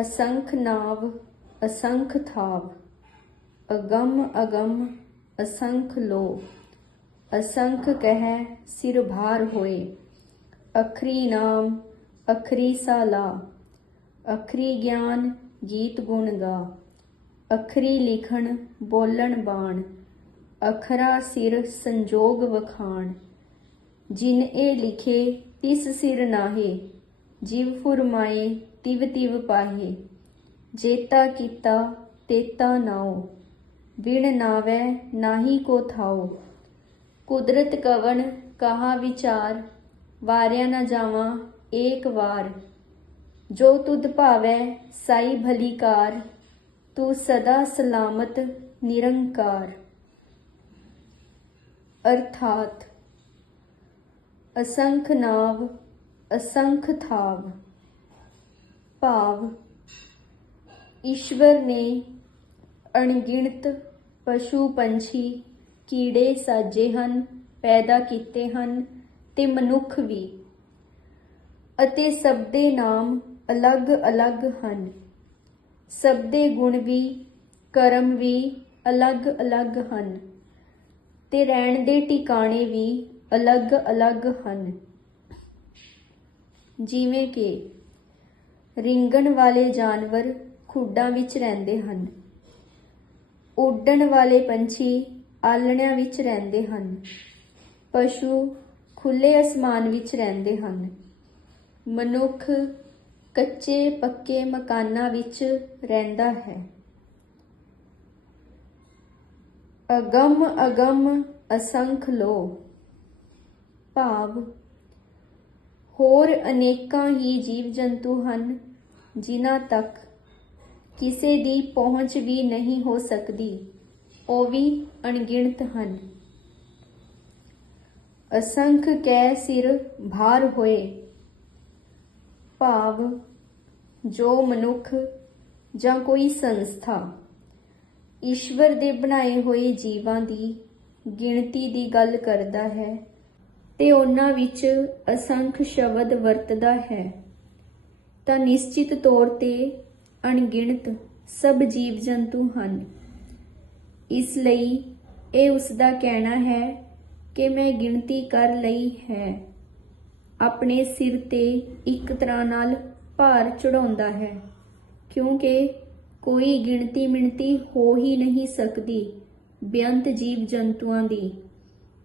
ਅਸੰਖ ਨਾਵ, ਅਸੰਖ ਥਾਵ, ਅਗੰਮ ਅਗੰਮ, ਅਸੰਖ ਲੋ ਅਸੰਖ ਕਹਿ ਸਿਰ ਭਾਰ ਹੋਏ, ਅਖਰੀ ਨਾਮ, ਅਖਰੀ ਸਾਲਾ, ਅਖਰੀ ਗਿਆਨ ਗੀਤ ਗੁਣ ਗਾ, ਅਖਰੀ ਲਿਖਣ ਬੋਲਣ ਬਾਣ, ਅਖਰਾ ਸਿਰ ਸੰਜੋਗ ਵਖਾਣ, ਜਿਨ ਇਹ ਲਿਖੇ ਤਿਸ ਸਿਰ ਨਾਹੇ, ਜਿਵ ਫੁਰਮਾਏ ਤਿਵ ਤਿਵ ਪਾਹੇ, ਜੇਤਾ ਕੀਤਾ ਤੇਤਾ ਨਾਉ ਵਿਣ ਨਾਵੈ ਨਾਹੀ ਕੋ ਥਾਉ। ਕੁਦਰਤ ਕਵਣ ਕਹਾ ਵਿਚਾਰ, ਵਾਰਿਆ ਨਾ ਜਾਵਾਂ ਏਕ ਵਾਰ। ਜੋ ਤੁਧ ਭਾਵੈ ਸਾਈ ਭਲੀਕਾਰ ਤੂੰ ਸਦਾ ਸਲਾਮਤ ਨਿਰੰਕਾਰ। ਅਰਥਾਤ, ਅਸੰਖ ਨਾਵ, ਅਸੰਖ ਥਾਵ। ਭਾਵ ਈਸ਼ਵਰ ਨੇ ਅਣਗਿਣਤ ਪਸ਼ੂ ਪੰਛੀ ਕੀੜੇ ਸਾਜੇ ਹਨ, ਪੈਦਾ ਕੀਤੇ ਹਨ ਤੇ ਮਨੁੱਖ ਵੀ ਅਤੇ ਸਭ ਦੇ ਨਾਮ ਅਲੱਗ-ਅਲੱਗ ਹਨ। ਸਭ ਦੇ ਗੁਣ ਵੀ, ਕਰਮ ਵੀ ਅਲੱਗ-ਅਲੱਗ ਹਨ ਤੇ ਰਹਿਣ ਦੇ ਟਿਕਾਣੇ ਵੀ ਅਲੱਗ-ਅਲੱਗ ਹਨ। ਜਿਵੇਂ ਕਿ ਰਿੰਗਣ ਵਾਲੇ ਜਾਨਵਰ ਖੁੱਡਾਂ ਵਿੱਚ ਰਹਿੰਦੇ ਹਨ। ਉੱਡਣ ਵਾਲੇ ਪੰਛੀ ਆਲਣਿਆਂ ਵਿੱਚ ਰਹਿੰਦੇ ਹਨ। ਪਸ਼ੂ ਖੁੱਲੇ ਅਸਮਾਨ ਵਿੱਚ ਰਹਿੰਦੇ ਹਨ। ਮਨੁੱਖ ਕੱਚੇ ਪੱਕੇ ਮਕਾਨਾਂ ਵਿੱਚ ਰਹਿੰਦਾ ਹੈ। ਅਗਮ ਅਗਮ ਅਸੰਖ ਲੋ ਭਾਵ ਹੋਰ ਅਨੇਕਾਂ ਹੀ ਜੀਵ ਜੰਤੂ ਹਨ, ਜਿਨ੍ਹਾਂ ਤੱਕ ਕਿਸੇ ਦੀ ਪਹੁੰਚ ਵੀ ਨਹੀਂ ਹੋ ਸਕਦੀ। ਉਹ ਵੀ ਅਣਗਿਣਤ ਹਨ। ਅਸੰਖ ਕੈ ਸਿਰ ਭਾਰ ਹੋਏ। ਭਾਵ, ਜੋ ਮਨੁੱਖ ਜਾਂ ਕੋਈ ਸੰਸਥਾ ਈਸ਼ਵਰ ਦੇ ਬਣਾਏ ਹੋਏ ਜੀਵਾਂ ਦੀ ਗਿਣਤੀ ਦੀ ਗੱਲ ਕਰਦਾ ਹੈ ਤੇ ਉਹਨਾਂ ਵਿੱਚ ਅਸੰਖ ਸ਼ਬਦ ਵਰਤਦਾ ਹੈ। ਤਾਂ ਨਿਸ਼ਚਿਤ ਤੌਰ ਤੇ ਅਣਗਿਣਤ ਸਭ ਜੀਵ ਜੰਤੂ ਹਨ। ਇਸ ਲਈ ਇਹ ਉਸ ਦਾ ਕਹਿਣਾ ਹੈ ਕਿ ਮੈਂ ਗਿਣਤੀ ਕਰ ਲਈ ਹੈ। ਆਪਣੇ ਸਿਰ ਤੇ ਇੱਕ ਤਰ੍ਹਾਂ ਨਾਲ ਭਾਰ ਚੜਾਉਂਦਾ ਹੈ, ਕਿਉਂਕਿ ਕੋਈ ਗਿਣਤੀ ਮਿਣਤੀ ਹੋ ਹੀ ਨਹੀਂ ਸਕਦੀ ਬੇਅੰਤ ਜੀਵ ਜੰਤੂਆਂ ਦੀ।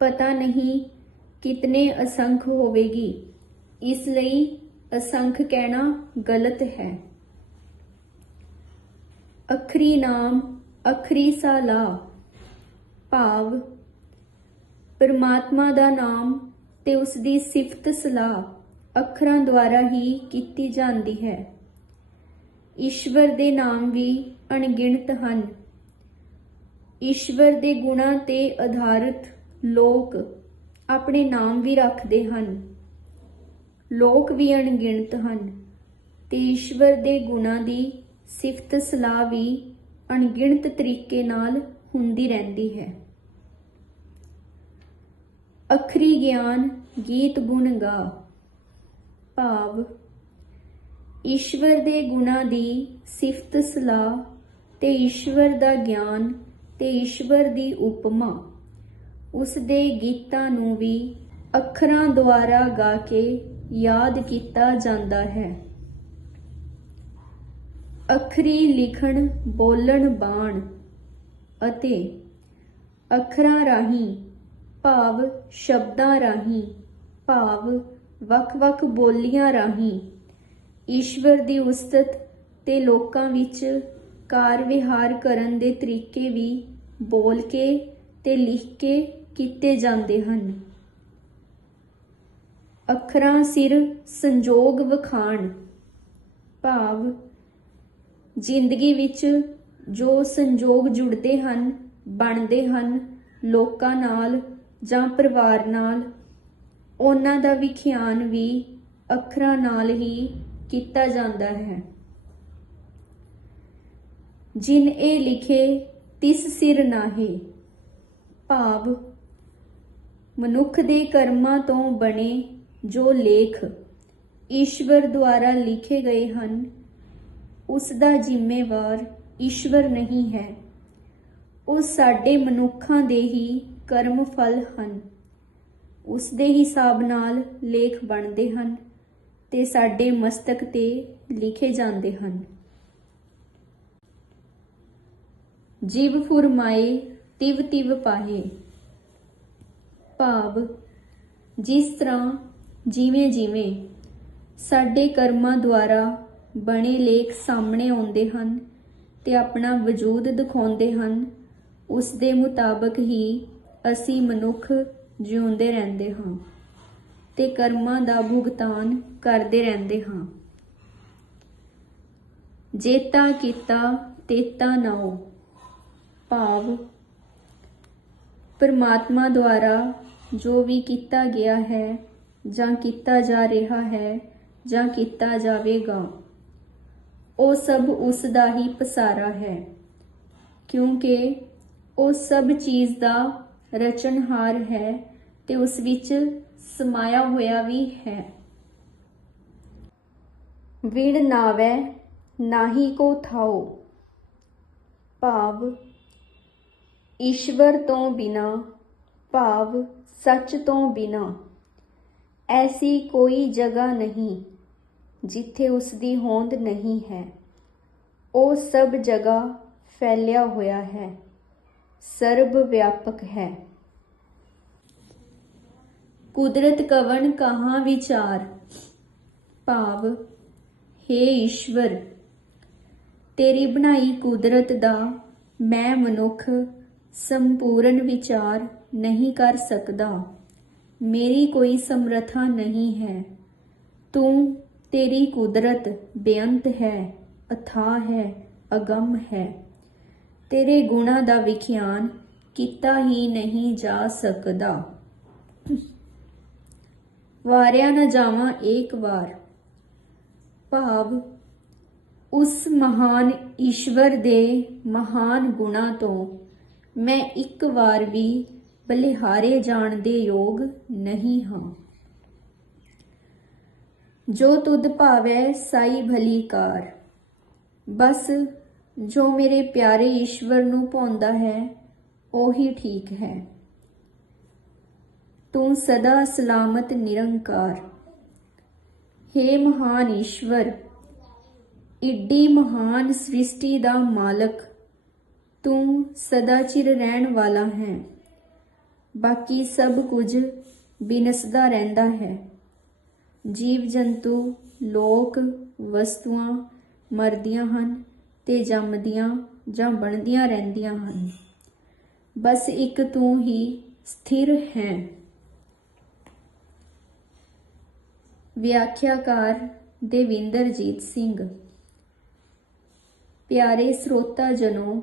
ਪਤਾ ਨਹੀਂ ਕਿਤਨੇ ਅਸੰਖ ਹੋਵੇਗੀ? ਇਸ ਲਈ ਅਸੰਖ ਕਹਿਣਾ ਗਲਤ ਹੈ। ਅਖਰੀ ਨਾਮ ਅਖਰੀ ਸਾਲਾ, ਭਾਵ ਪਰਮਾਤਮਾ ਦਾ ਨਾਮ ਤੇ ਉਸ ਦੀ ਸਿਫਤ ਸਲਾਹ ਅੱਖਰਾਂ ਦੁਆਰਾ ਹੀ ਕੀਤੀ ਜਾਂਦੀ ਹੈ। ਈਸ਼ਵਰ ਦੇ ਨਾਮ ਵੀ ਅਣਗਿਣਤ ਹਨ। ਈਸ਼ਵਰ ਦੇ ਗੁਣਾਂ ਤੇ ਆਧਾਰਿਤ ਲੋਕ ਆਪਣੇ ਨਾਮ ਵੀ ਰੱਖਦੇ ਹਨ। ਲੋਕ ਵੀ ਅਣਗਿਣਤ ਹਨ। ਤੇ ਈਸ਼ਵਰ ਦੇ ਗੁਣਾਂ ਦੀ ਸਿਫਤ ਸਲਾਹ ਵੀ ਅਣਗਿਣਤ ਤਰੀਕੇ ਨਾਲ ਹੁੰਦੀ ਰਹਿੰਦੀ ਹੈ। ਅਖਰੀ ਗਿਆਨ, ਗੀਤ ਗੁਣ ਗਾ। ਭਾਵ, ਈਸ਼ਵਰ ਦੇ ਗੁਣਾਂ ਦੀ ਸਿਫਤ ਸਲਾਹ ਤੇ ਈਸ਼ਵਰ ਦਾ ਗਿਆਨ ਤੇ ਈਸ਼ਵਰ ਦੀ ਉਪਮਾ। ਉਸ ਦੇ ਗੀਤਾਂ ਨੂੰ ਵੀ ਅੱਖਰਾਂ ਦੁਆਰਾ ਗਾ ਕੇ ਯਾਦ ਕੀਤਾ ਜਾਂਦਾ ਹੈ। ਅਖਰੀ ਲਿਖਣ, ਬੋਲਣ, ਬਾਣ ਅਤੇ ਅੱਖਰਾਂ ਰਾਹੀਂ, ਭਾਵ ਸ਼ਬਦਾਂ ਰਾਹੀਂ, ਭਾਵ ਵੱਖ-ਵੱਖ ਬੋਲੀਆਂ ਰਾਹੀਂ ਈਸ਼ਵਰ ਦੀ ਉਸਤਤ ਤੇ ਲੋਕਾਂ ਵਿੱਚ ਕਾਰ ਵਿਹਾਰ ਕਰਨ ਦੇ ਤਰੀਕੇ ਵੀ ਬੋਲ ਕੇ ਤੇ ਲਿਖ ਕੇ ਕੀਤੇ ਜਾਂਦੇ ਹਨ। ਅੱਖਰਾਂ ਸਿਰ ਸੰਜੋਗ ਵਖਾਣ। ਭਾਵ, ਜ਼ਿੰਦਗੀ ਵਿੱਚ ਜੋ ਸੰਜੋਗ ਜੁੜਦੇ ਹਨ, ਬਣਦੇ ਹਨ, ਲੋਕਾਂ ਨਾਲ ਜਾਂ ਪਰਿਵਾਰ ਨਾਲ, ਉਹਨਾਂ ਦਾ ਵਿਖਿਆਨ ਵੀ ਅੱਖਰਾਂ ਨਾਲ ਹੀ ਕੀਤਾ ਜਾਂਦਾ ਹੈ। ਜਿਨ ਇਹ ਲਿਖੇ ਤਿਸ ਸਿਰ ਨਾਹੀ, ਭਾਵ ਮਨੁੱਖ ਦੇ ਕਰਮਾਂ ਤੋਂ ਬਣੇ ਜੋ ਲੇਖ ਈਸ਼ਵਰ ਦੁਆਰਾ ਲਿਖੇ ਗਏ ਹਨ, ਉਸ ਦਾ ਜ਼ਿੰਮੇਵਾਰ ਈਸ਼ਵਰ ਨਹੀਂ ਹੈ। ਉਹ ਸਾਡੇ ਮਨੁੱਖਾਂ ਦੇ ਹੀ ਕਰਮ ਫਲ ਹਨ। ਉਸ ਦੇ ਹਿਸਾਬ ਨਾਲ ਲੇਖ ਬਣਦੇ ਹਨ ਤੇ ਸਾਡੇ ਮਸਤਕ ਤੇ ਲਿਖੇ ਜਾਂਦੇ ਹਨ। ਜੀਵ ਫੁਰਮਾਏ, ਤਿਵ ਤਿਵ ਪਾਹੇ। ਭਾਵ ਜਿਸ ਤਰ੍ਹਾਂ ਜਿਵੇਂ ਜਿਵੇਂ ਸਾਡੇ ਕਰਮਾਂ ਦੁਆਰਾ ਬਣੇ ਲੇਖ ਸਾਹਮਣੇ ਆਉਂਦੇ ਹਨ ਤੇ ਆਪਣਾ ਵਜੂਦ ਦਿਖਾਉਂਦੇ ਹਨ, ਉਸ ਦੇ ਮੁਤਾਬਕ ਹੀ ਅਸੀਂ ਮਨੁੱਖ ਜਿਉਂਦੇ ਰਹਿੰਦੇ ਹਾਂ ਤੇ ਕਰਮਾਂ ਦਾ ਭੁਗਤਾਨ ਕਰਦੇ ਰਹਿੰਦੇ ਹਾਂ। ਜੇਤਾ ਕੀਤਾ ਤੇਤਾ ਨਾਉ, ਭਾਵ ਪਰਮਾਤਮਾ ਦੁਆਰਾ ਜੋ ਵੀ ਕੀਤਾ ਗਿਆ ਹੈ ਜਾਂ ਕੀਤਾ ਜਾ ਰਿਹਾ ਹੈ ਜਾਂ ਕੀਤਾ ਜਾਵੇਗਾ ਉਹ ਸਭ ਉਸ ਦਾ ਹੀ ਪਸਾਰਾ ਹੈ ਕਿਉਂਕਿ ਉਹ ਸਭ ਚੀਜ਼ ਦਾ ਰਚਨਹਾਰ ਹੈ ਤੇ ਉਸ ਵਿੱਚ ਸਮਾਇਆ ਹੋਇਆ ਵੀ ਹੈ ਵਿਣ ਨਾਵੈ ਨਾਹੀ ਕੋ ਥਾਓ ਭਾਵ ਈਸ਼ਵਰ ਤੋਂ ਬਿਨਾ, ਭਾਵ ਸੱਚ ਤੋਂ ਬਿਨਾ। ਐਸੀ ਕੋਈ ਜਗ੍ਹਾ ਨਹੀਂ ਜਿੱਥੇ ਉਸ ਦੀ ਹੋਂਦ ਨਹੀਂ ਹੈ। ਉਹ ਸਭ ਜਗ੍ਹਾ ਫੈਲਿਆ ਹੋਇਆ ਹੈ। ਸਰਬ ਵਿਆਪਕ ਹੈ। ਕੁਦਰਤ ਕਵਣ ਕਹਾਂ ਵਿਚਾਰ? ਭਾਵ हे ਈਸ਼ਵਰ, ਤੇਰੀ ਬਣਾਈ ਕੁਦਰਤ ਦਾ ਮੈਂ ਮਨੁੱਖ ਸੰਪੂਰਨ ਵਿਚਾਰ ਨਹੀਂ ਕਰ ਸਕਦਾ। ਮੇਰੀ ਕੋਈ ਸਮਰੱਥਾ ਨਹੀਂ ਹੈ। ਤੂੰ ਤੇਰੀ ਕੁਦਰਤ ਬੇਅੰਤ ਹੈ, ਅਥਾਹ ਹੈ, ਅਗੰਮ ਹੈ। ਤੇਰੇ ਗੁਣਾ ਦਾ ਵਿਖਿਆਨ ਕੀਤਾ ਹੀ ਨਹੀਂ ਜਾ ਸਕਦਾ। ਵਾਰਿਆ ਨਾ ਜਾਵਾਂ ਇੱਕ ਵਾਰ। ਭਾਵ ਉਸ ਮਹਾਨ ਈਸ਼ਵਰ ਦੇ ਮਹਾਨ ਗੁਣਾ ਤੋਂ ਮੈਂ ਇੱਕ ਵਾਰ ਵੀ ਬਲਿਹਾਰੇ ਜਾਣ ਦੇ ਯੋਗ ਨਹੀਂ ਹਾਂ। ਜੋ ਤੁਧ ਭਾਵੈ ਸਾਈ ਭਲੀ ਕਾਰ ਬਸ ਜੋ ਮੇਰੇ ਪਿਆਰੇ ਈਸ਼ਵਰ ਨੂੰ ਪਾਉਂਦਾ ਹੈ, ਉਹੀ ਠੀਕ ਹੈ। ਤੂੰ ਸਦਾ ਸਲਾਮਤ ਨਿਰੰਕਾਰ। हे ਮਹਾਨ ਈਸ਼ਵਰ, ਇੱਡੀ ਮਹਾਨ ਸ੍ਰਿਸ਼ਟੀ ਦਾ ਮਾਲਕ ਤੂੰ ਸਦਾ ਚਿਰ ਰਹਿਣ ਵਾਲਾ ਹੈ। ਬਾਕੀ ਸਭ ਕੁਝ ਬਿਨਸਦਾ ਰਹਿੰਦਾ ਹੈ। ਜੀਵ ਜੰਤੂ, ਲੋਕ, ਵਸਤੂਆਂ ਮਰਦੀਆਂ ਹਨ ਤੇ ਜੰਮਦੀਆਂ ਜਾਂ ਬਣਦੀਆਂ ਰਹਿੰਦੀਆਂ ਹਨ। ਬਸ ਇੱਕ ਤੂੰ ਹੀ ਸਥਿਰ ਹੈ। ਵਿਆਖਿਆਕਾਰ ਦੇਵਿੰਦਰਜੀਤ ਸਿੰਘ। ਪਿਆਰੇ ਸਰੋਤਾ ਜਨੋ